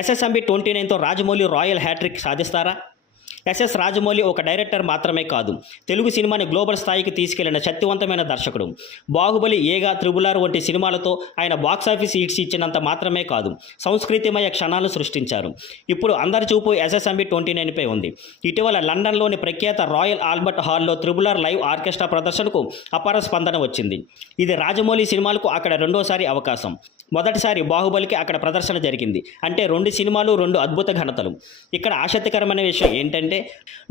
SSMB29తో Rajamouli royal hat trick సాధిస్తారా? SS Rajamouli ఒక director మాత్రమే కాదు, తెలుగు సినిమాని గ్లోబల్ స్థాయికి తీసుకెళ్లిన శక్తివంతమైన దర్శకుడు. బాహుబలి, ఏగా, త్రిబుల్ ఆర్ వంటి సినిమాలతో ఆయన బాక్సాఫీస్ హిట్స్ ఇచ్చినంత మాత్రమే కాదు, సంస్కృతిమయ క్షణాలను సృష్టించారు. ఇప్పుడు అందరి చూపు SSMB29పై ఉంది. ఇటీవల లండన్లోని ప్రఖ్యాత రాయల్ ఆల్బర్ట్ హాల్లో త్రిబుల్ ఆర్ లైవ్ ఆర్కెస్ట్రా ప్రదర్శనకు అపార స్పందన వచ్చింది. ఇది రాజమౌళి సినిమాలకు అక్కడ రెండోసారి అవకాశం. మొదటిసారి బాహుబలికి అక్కడ ప్రదర్శన జరిగింది. అంటే 2 సినిమాలు 2 అద్భుత ఘనతలు. ఇక్కడ ఆసక్తికరమైన విషయం ఏంటంటే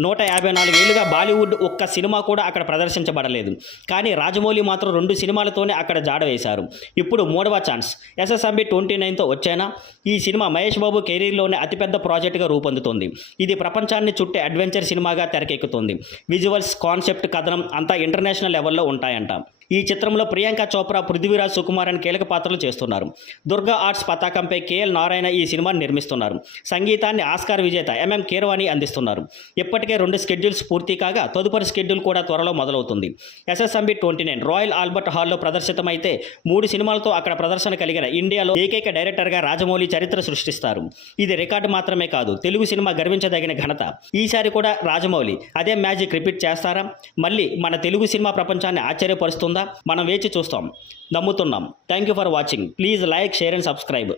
154 ఏళ్లుగా బాలీవుడ్ ఒక్క సినిమా కూడా అక్కడ ప్రదర్శించబడలేదు. కానీ రాజమౌళి మాత్రం 2 సినిమాలతోనే అక్కడ జాడ వేశారు. ఇప్పుడు 3వ ఛాన్స్ SSMB29తో వచ్చేనా? ఈ సినిమా మహేష్ బాబు కెరీర్లోనే అతిపెద్ద ప్రాజెక్టుగా రూపొందుతుంది. ఇది ప్రపంచాన్ని చుట్టే అడ్వెంచర్ సినిమాగా తెరకెక్కుతుంది. విజువల్స్, కాన్సెప్ట్, కథనం అంతా ఇంటర్నేషనల్ లెవెల్లో ఉంటాయంట. ఈ చిత్రంలో ప్రియాంక చోప్రా, పృథ్వీరాజ్ సుకుమార్ అని కీలక పాత్రలు చేస్తున్నారు. దుర్గా ఆర్ట్స్ పతాకంపై KL నారాయణ ఈ సినిమాని నిర్మిస్తున్నారు. సంగీతాన్ని ఆస్కార్ విజేత MM కీరవాణి అందిస్తున్నారు. ఇప్పటికే 2 స్కెడ్యూల్స్ పూర్తి కాగా తదుపరి స్కెడ్యూల్ కూడా త్వరలో మొదలవుతుంది. SSMB29 రాయల్ ఆల్బర్ట్ హాల్లో ప్రదర్శితమైతే 3 సినిమాలతో అక్కడ ప్రదర్శన కలిగిన ఇండియాలో ఏకైక డైరెక్టర్గా రాజమౌళి చరిత్ర సృష్టిస్తారు. ఇది రికార్డు మాత్రమే కాదు, తెలుగు సినిమా గర్వించదగిన ఘనత. ఈసారి కూడా రాజమౌళి అదే మ్యాజిక్ రిపీట్ చేస్తారా? మళ్ళీ మన తెలుగు సినిమా ప్రపంచాన్ని ఆశ్చర్యపరుస్తుందా? మనం వేచి చూస్తాం, నమ్ముతున్నాం. Thank you for watching. Please like, share and subscribe.